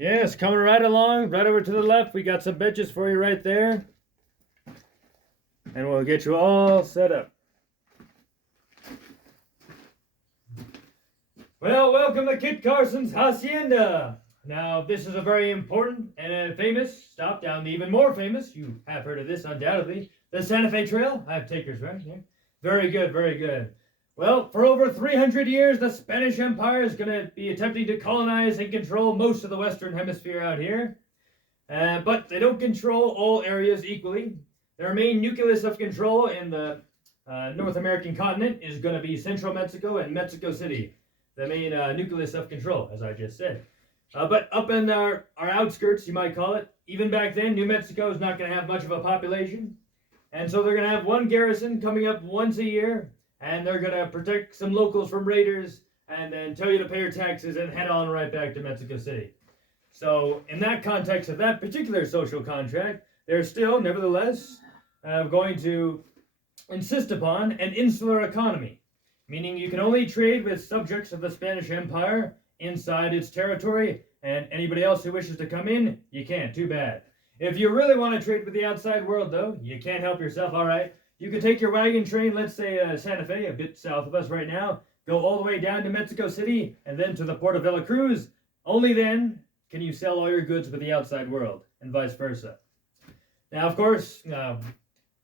Yes, coming right along, right over to the left. We got some benches for you right there. And we'll get you all set up. Well, welcome to Kit Carson's Hacienda. Now, this is a very important and famous stop down the even more famous, you have heard of this undoubtedly, the Santa Fe Trail. I have takers right here. Very good, very good. Well, for over 300 years, the Spanish Empire is going to be attempting to colonize and control most of the Western Hemisphere out here. But they don't control all areas equally. Their main nucleus of control in the North American continent is going to be Central Mexico and Mexico City, the main nucleus of control, as I just said. But up in our outskirts, you might call it, even back then, New Mexico is not going to have much of a population. And so they're going to have one garrison coming up once a year, and they're going to protect some locals from raiders, and then tell you to pay your taxes and head on right back to Mexico City. So in that context of that particular social contract, they're still, nevertheless, going to insist upon an insular economy, meaning you can only trade with subjects of the Spanish Empire inside its territory, and anybody else who wishes to come in, you can't. Too bad. If you really want to trade with the outside world, though, you can't help yourself. All right, you can take your wagon train, let's say Santa Fe, a bit south of us right now, go all the way down to Mexico City, and then to the port of Veracruz. Only then can you sell all your goods with the outside world, and vice versa. Now, of course,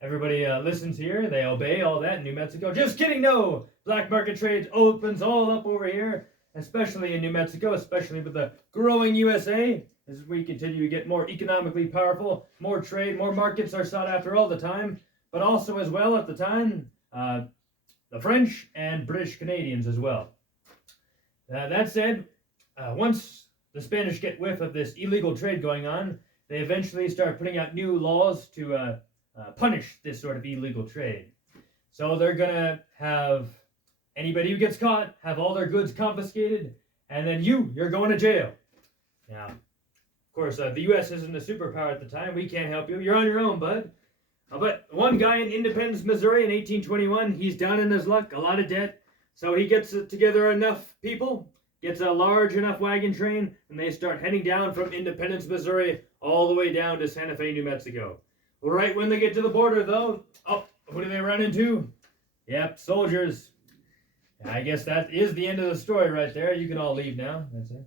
everybody listens here. They obey all that in New Mexico. Just kidding, no! Black market trade opens all up over here, especially in New Mexico, especially with the growing USA. As we continue to get more economically powerful, more trade, more markets are sought after all the time, but also as well at the time, the French and British Canadians as well. That said, once the Spanish get whiff of this illegal trade going on, they eventually start putting out new laws to punish this sort of illegal trade. So they're going to have anybody who gets caught have all their goods confiscated, and then you're going to jail. Now, of course, the U.S. isn't a superpower at the time. We can't help you. You're on your own, bud. But one guy in Independence, Missouri in 1821, he's down in his luck, a lot of debt. So he gets together enough people, gets a large enough wagon train, and they start heading down from Independence, Missouri, all the way down to Santa Fe, New Mexico. Right when they get to the border, though, who do they run into? Yep, soldiers. I guess that is the end of the story right there. You can all leave now. That's it.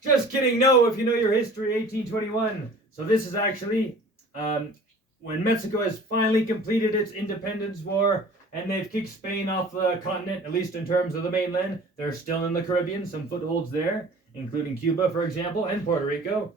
Just kidding. No, if you know your history, 1821. So this is actually when Mexico has finally completed its independence war, and they've kicked Spain off the continent, at least in terms of the mainland. They're still in the Caribbean, some footholds there, including Cuba, for example, and Puerto Rico.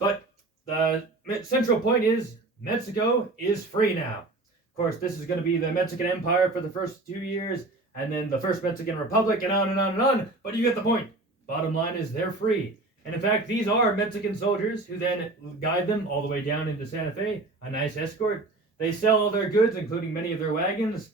But the central point is Mexico is free now. Of course, this is going to be the Mexican Empire for the first 2 years, and then the First Mexican Republic, and on and on and on. But you get the point. Bottom line is they're free. And in fact, these are Mexican soldiers who then guide them all the way down into Santa Fe, a nice escort. They sell all their goods, including many of their wagons,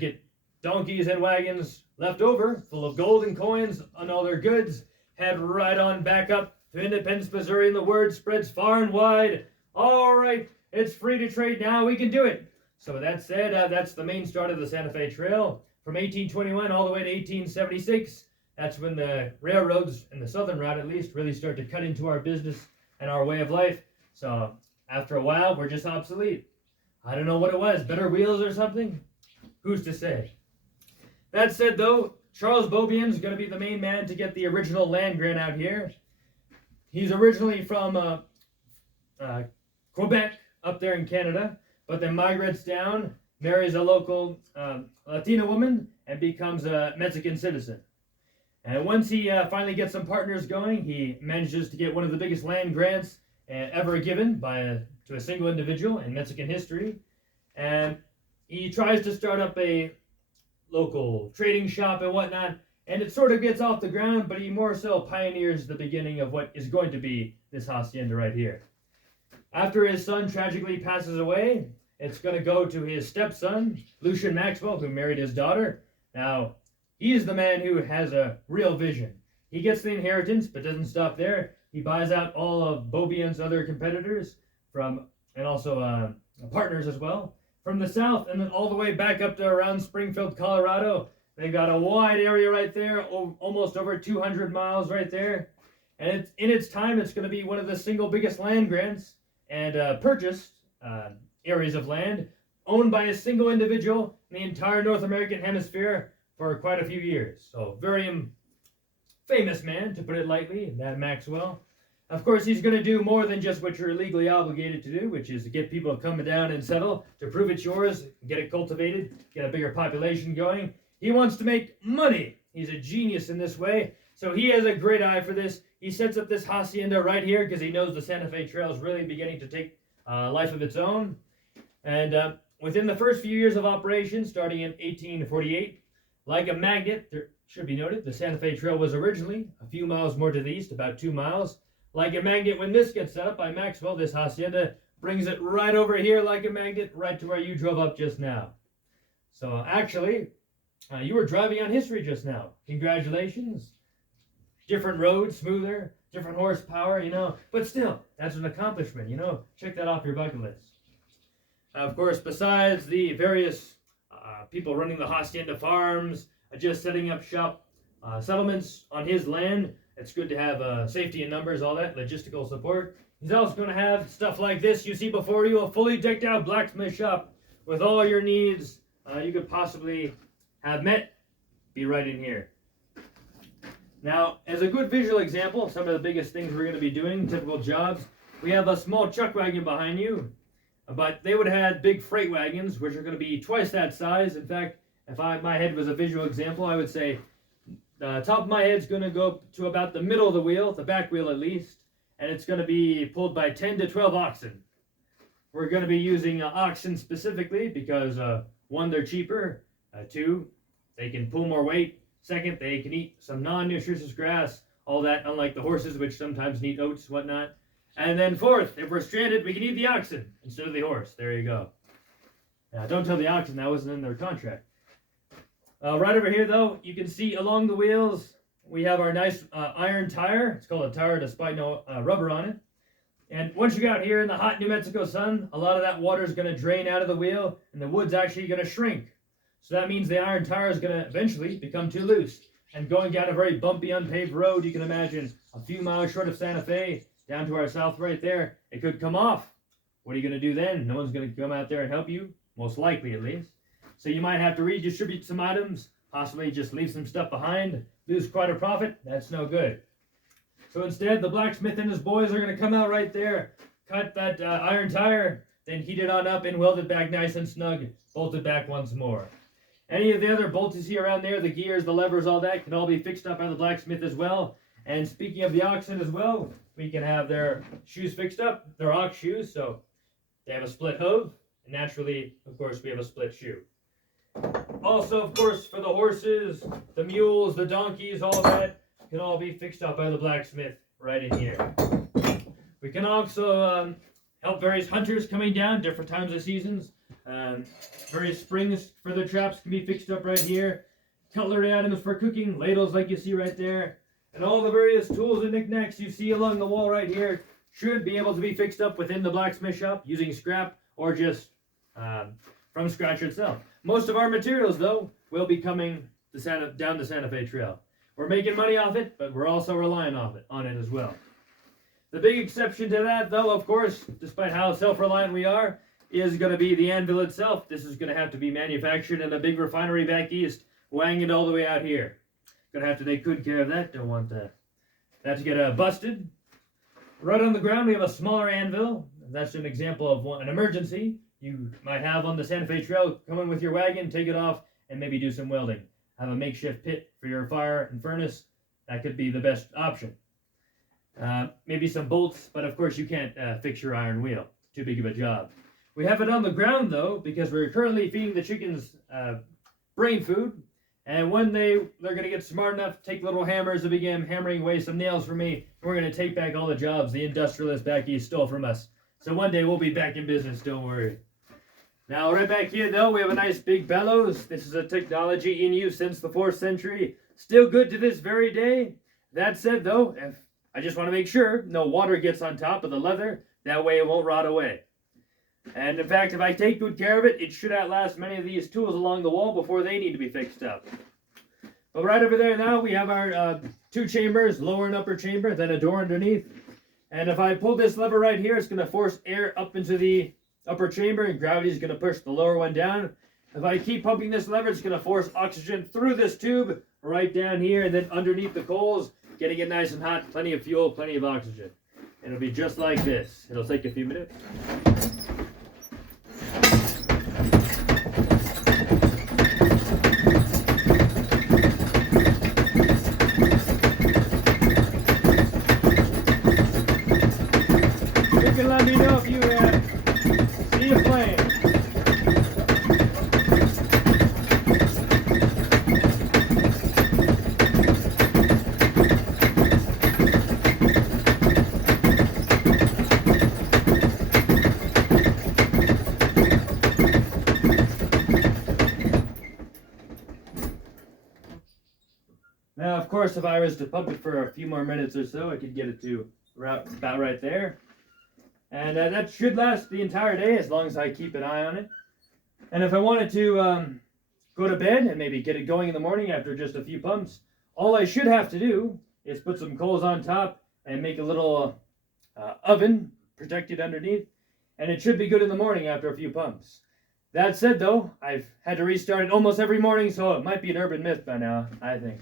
get donkeys and wagons left over, full of gold and coins on all their goods, head right on back up to Independence, Missouri, and the word spreads far and wide. All right, it's free to trade now, we can do it. So with that said, that's the main start of the Santa Fe Trail. From 1821 all the way to 1876, that's when the railroads, and the southern route at least, really start to cut into our business and our way of life. So after a while, we're just obsolete. I don't know what it was, better wheels or something? Who's to say? That said, though, Charles Beaubien's going to be the main man to get the original land grant out here. He's originally from Quebec, up there in Canada, but then migrates down, marries a local Latina woman, and becomes a Mexican citizen. And once he finally gets some partners going, he manages to get one of the biggest land grants ever given to a single individual in Mexican history. And he tries to start up a local trading shop and whatnot, and it sort of gets off the ground, but he more so pioneers the beginning of what is going to be this hacienda right here. After his son tragically passes away, it's going to go to his stepson, Lucian Maxwell, who married his daughter. Now, he's the man who has a real vision. He gets the inheritance, but doesn't stop there. He buys out all of Beaubien's other competitors and also partners as well, from the south, and then all the way back up to around Springfield, Colorado. They've got a wide area right there, almost over 200 miles right there. And in its time, it's going to be one of the single biggest land grants and purchased areas of land owned by a single individual in the entire North American hemisphere for quite a few years. So very famous man, to put it lightly, that Maxwell. Of course, he's going to do more than just what you're legally obligated to do, which is to get people to come down and settle, to prove it's yours, get it cultivated, get a bigger population going. He wants to make money. He's a genius in this way. So he has a great eye for this. He sets up this hacienda right here because he knows the Santa Fe Trail is really beginning to take life of its own. And within the first few years of operation, starting in 1848, like a magnet, there should be noted, the Santa Fe Trail was originally a few miles more to the east, about 2 miles. Like a magnet, when this gets set up by Maxwell, this hacienda brings it right over here like a magnet, right to where you drove up just now. So actually, you were driving on history just now. Congratulations. Different roads, smoother, different horsepower, but still, that's an accomplishment, Check that off your bucket list. Of course, besides the various people running the hacienda farms, just setting up shop settlements on his land, it's good to have safety in numbers, all that, logistical support. He's also going to have stuff like this you see before you, a fully decked out blacksmith shop with all your needs you could possibly have met, be right in here. Now, as a good visual example of some of the biggest things we're going to be doing, typical jobs, we have a small chuck wagon behind you, but they would have had big freight wagons, which are going to be twice that size. In fact, if my head was a visual example, I would say the top of my head's going to go to about the middle of the wheel, the back wheel at least, and it's going to be pulled by 10 to 12 oxen. We're going to be using oxen specifically because, one, they're cheaper, two, they can pull more weight, second, they can eat some non-nutritious grass, all that, unlike the horses, which sometimes need oats, whatnot. And then fourth, if we're stranded, we can eat the oxen instead of the horse. There you go. Now, don't tell the oxen that wasn't in their contract. Right over here, though, you can see along the wheels, we have our nice iron tire. It's called a tire despite no rubber on it. And once you get out here in the hot New Mexico sun, a lot of that water is going to drain out of the wheel, and the wood's actually going to shrink. So that means the iron tire is going to eventually become too loose. And going down a very bumpy, unpaved road, you can imagine a few miles short of Santa Fe, down to our south right there, it could come off. What are you going to do then? No one's going to come out there and help you, most likely at least. So you might have to redistribute some items, possibly just leave some stuff behind, lose quite a profit. That's no good. So instead, the blacksmith and his boys are going to come out right there, cut that iron tire, then heat it on up and weld it back nice and snug, bolt it back once more. Any of the other bolts you see around there, the gears, the levers, all that, can all be fixed up by the blacksmith as well. And speaking of the oxen as well, we can have their shoes fixed up, their ox shoes, so they have a split hoof, and naturally, of course, we have a split shoe. Also, of course, for the horses, the mules, the donkeys, all of that can all be fixed up by the blacksmith right in here. We can also help various hunters coming down different times of seasons. Various springs for the traps can be fixed up right here. Cutlery items for cooking, ladles like you see right there. And all the various tools and knickknacks you see along the wall right here should be able to be fixed up within the blacksmith shop using scrap or just from scratch itself. Most of our materials, though, will be coming down the Santa Fe Trail. We're making money off it, but we're also relying on it as well. The big exception to that, though, of course, despite how self-reliant we are, is going to be the anvil itself. This is going to have to be manufactured in a big refinery back east, weighing it all the way out here. Going to have to take good care of that. Don't want that to get busted. Right on the ground, we have a smaller anvil. That's an example of an emergency you might have on the Santa Fe Trail. Come in with your wagon, take it off, and maybe do some welding. Have a makeshift pit for your fire and furnace. That could be the best option. Maybe some bolts, but of course you can't fix your iron wheel. Too big of a job. We have it on the ground, though, because we're currently feeding the chickens brain food. And when they're going to get smart enough to take little hammers and begin hammering away some nails for me, we're going to take back all the jobs the industrialists back east stole from us. So one day we'll be back in business, don't worry. Now, right back here, though, we have a nice big bellows. This is a technology in use since the 4th century. Still good to this very day. That said, though, I just want to make sure no water gets on top of the leather. That way it won't rot away. And in fact, if I take good care of it, it should outlast many of these tools along the wall before they need to be fixed up. But right over there now, we have our 2 chambers, lower and upper chamber, then a door underneath. And if I pull this lever right here, it's going to force air up into the upper chamber, and gravity is going to push the lower one down. If I keep pumping this lever, it's going to force oxygen through this tube right down here and then underneath the coals, getting it nice and hot, plenty of fuel, plenty of oxygen. And it'll be just like this. It'll take a few minutes. You can let me know if you see a flame. Now, of course, if I was to pump it for a few more minutes or so, I could get it to about right there. And that should last the entire day as long as I keep an eye on it. And if I wanted to go to bed and maybe get it going in the morning after just a few pumps, all I should have to do is put some coals on top and make a little oven protected underneath. And it should be good in the morning after a few pumps. That said, though, I've had to restart it almost every morning, so it might be an urban myth by now, I think.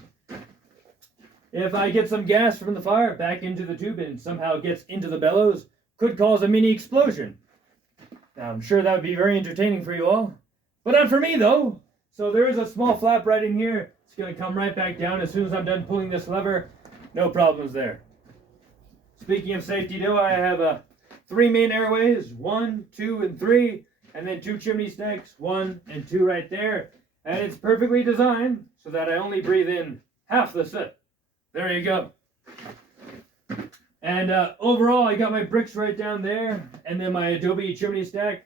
If I get some gas from the fire back into the tube and somehow gets into the bellows, could cause a mini explosion. Now, I'm sure that would be very entertaining for you all, but not for me though. So there is a small flap right in here. It's going to come right back down as soon as I'm done pulling this lever. No problems there. Speaking of safety though, I have 3 main airways, 1, 2, and 3, and then 2 chimney stacks, 1 and 2 right there. And it's perfectly designed so that I only breathe in half the soot. There you go. And overall, I got my bricks right down there, and then my adobe chimney stack.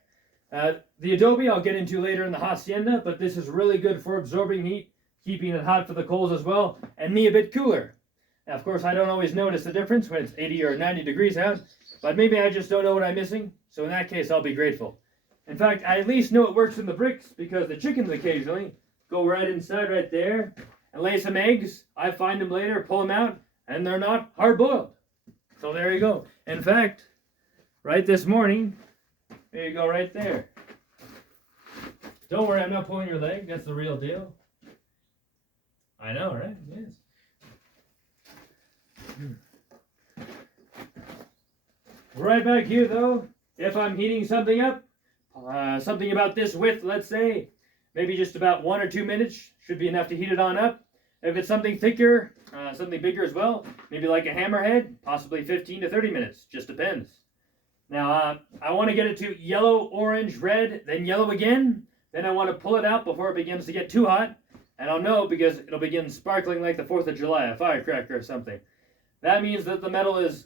The adobe I'll get into later in the Hacienda, but this is really good for absorbing heat, keeping it hot for the coals as well, and me a bit cooler. Now, of course, I don't always notice the difference when it's 80 or 90 degrees out, but maybe I just don't know what I'm missing, so in that case, I'll be grateful. In fact, I at least know it works in the bricks, because the chickens occasionally go right inside right there and lay some eggs. I find them later, pull them out, and they're not hard-boiled. So there you go. In fact, right this morning, there you go right there. Don't worry, I'm not pulling your leg. That's the real deal. I know, right? Yes. Right back here, though, if I'm heating something up, something about this width, let's say, maybe just about 1 or 2 minutes should be enough to heat it on up. If it's something thicker, something bigger as well, maybe like a hammerhead, possibly 15 to 30 minutes, just depends. Now, I want to get it to yellow, orange, red, then yellow again. Then I want to pull it out before it begins to get too hot. And I'll know because it'll begin sparkling like the 4th of July, a firecracker or something. That means that the metal is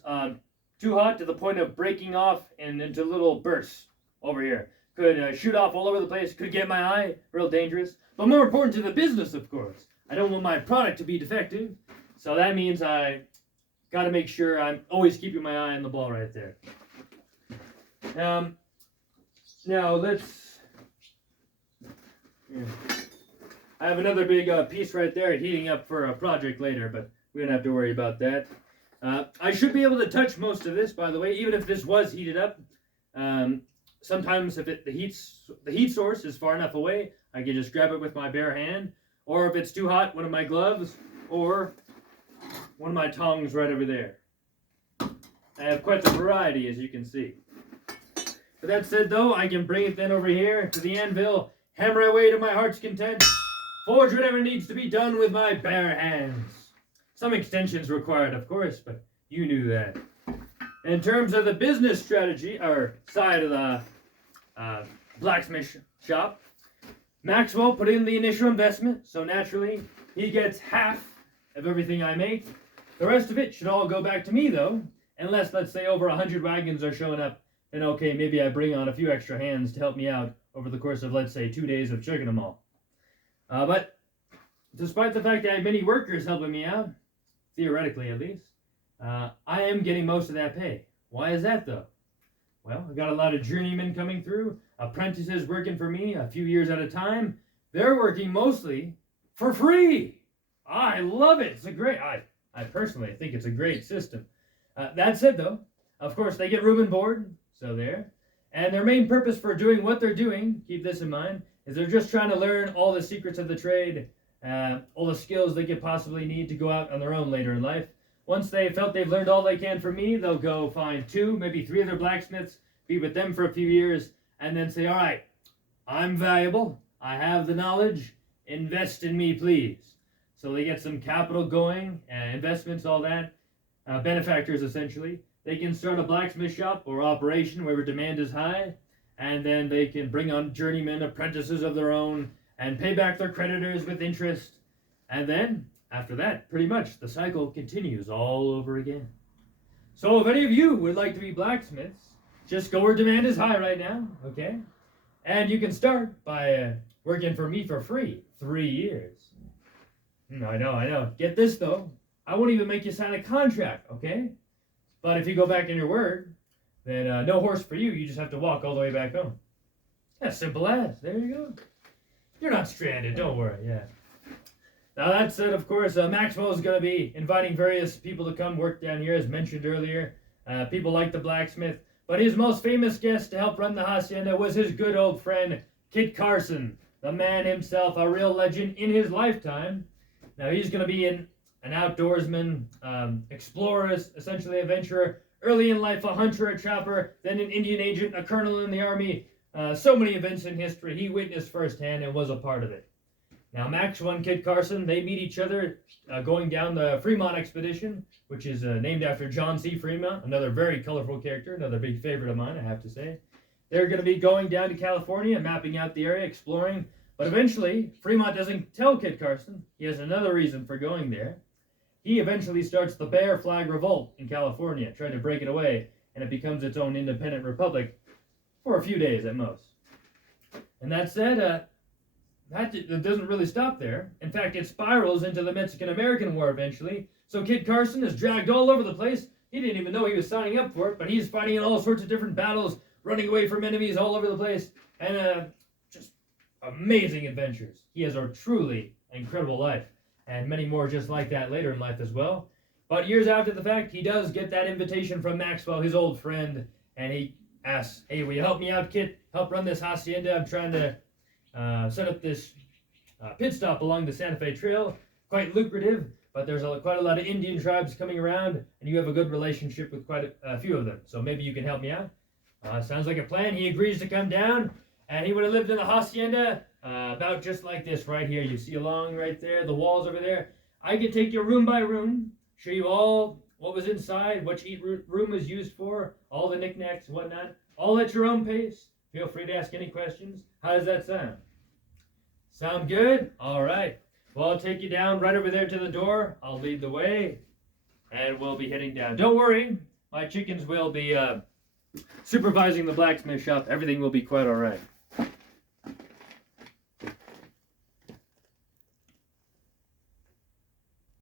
too hot to the point of breaking off and into little bursts over here. Could shoot off all over the place, could get my eye, real dangerous. But more important to the business, of course. I don't want my product to be defective. So that means I got to make sure I'm always keeping my eye on the ball right there. Now let's... Yeah. I have another big piece right there heating up for a project later, but we don't have to worry about that. I should be able to touch most of this, by the way, even if this was heated up. Sometimes if the heat source is far enough away, I can just grab it with my bare hand. Or if it's too hot, one of my gloves, or one of my tongs right over there. I have quite the variety, as you can see. But that said, though, I can bring it then over here to the anvil, hammer away to my heart's content, forge whatever needs to be done with my bare hands. Some extensions required, of course, but you knew that. In terms of the business strategy, or side of the blacksmith shop, Maxwell put in the initial investment, so naturally, he gets half of everything I make. The rest of it should all go back to me, though, unless, let's say, over 100 wagons are showing up, then okay, maybe I bring on a few extra hands to help me out over the course of, let's say, 2 days of chugging them all. But despite the fact that I have many workers helping me out, theoretically at least, I am getting most of that pay. Why is that, though? Well, I got a lot of journeymen coming through, apprentices working for me a few years at a time. They're working mostly for free. I love it. It's a great. I personally think it's a great system. That said, though, of course they get room and board, so there. And their main purpose for doing what they're doing, keep this in mind, is they're just trying to learn all the secrets of the trade, all the skills they could possibly need to go out on their own later in life. Once they felt they've learned all they can from me, they'll go find 2, maybe 3 other blacksmiths, be with them for a few years, and then say, all right, I'm valuable, I have the knowledge, invest in me, please. So they get some capital going, investments, all that, benefactors essentially. They can start a blacksmith shop or operation wherever demand is high, and then they can bring on journeymen, apprentices of their own, and pay back their creditors with interest. And then, after that, pretty much, the cycle continues all over again. So if any of you would like to be blacksmiths, just go where demand is high right now, okay? And you can start by working for me for free, 3 years. I know. Get this, though. I won't even make you sign a contract, okay? But if you go back in your word, then no horse for you. You just have to walk all the way back home. That's simple as. There you go. You're not stranded. Don't worry. Yeah. Now that said, of course, Maxwell is going to be inviting various people to come work down here, as mentioned earlier. People like the blacksmith. But his most famous guest to help run the hacienda was his good old friend, Kit Carson, the man himself, a real legend in his lifetime. Now he's going to be an outdoorsman, explorer, essentially adventurer, early in life a hunter, a trapper, then an Indian agent, a colonel in the army. So many events in history he witnessed firsthand and was a part of it. Now Maxwell and Kit Carson, they meet each other going down the Philmont expedition, which is named after John C. Philmont, another very colorful character, another big favorite of mine, I have to say. They're going to be going down to California, mapping out the area, exploring. But eventually, Philmont doesn't tell Kit Carson. He has another reason for going there. He eventually starts the Bear Flag Revolt in California, trying to break it away, and it becomes its own independent republic for a few days at most. And that said, that doesn't really stop there. In fact, it spirals into the Mexican-American War eventually. So Kit Carson is dragged all over the place. He didn't even know he was signing up for it, but he's fighting in all sorts of different battles, running away from enemies all over the place, and just amazing adventures. He has a truly incredible life, and many more just like that later in life as well. But years after the fact, he does get that invitation from Maxwell, his old friend, and he asks, hey, will you help me out, Kit? Help run this hacienda. I'm trying to set up this pit stop along the Santa Fe Trail. Quite lucrative, but there's quite a lot of Indian tribes coming around, and you have a good relationship with quite a few of them. So maybe you can help me out. Sounds like a plan. He agrees to come down, and he would have lived in the hacienda about just like this right here. You see along right there, the walls over there. I could take you room by room, show you all what was inside, what each room was used for, all the knickknacks and whatnot, all at your own pace. Feel free to ask any questions. How does that sound? Sound good? All right. Well, I'll take you down right over there to the door. I'll lead the way, and we'll be heading down. Don't worry, my chickens will be supervising the blacksmith shop. Everything will be quite all right.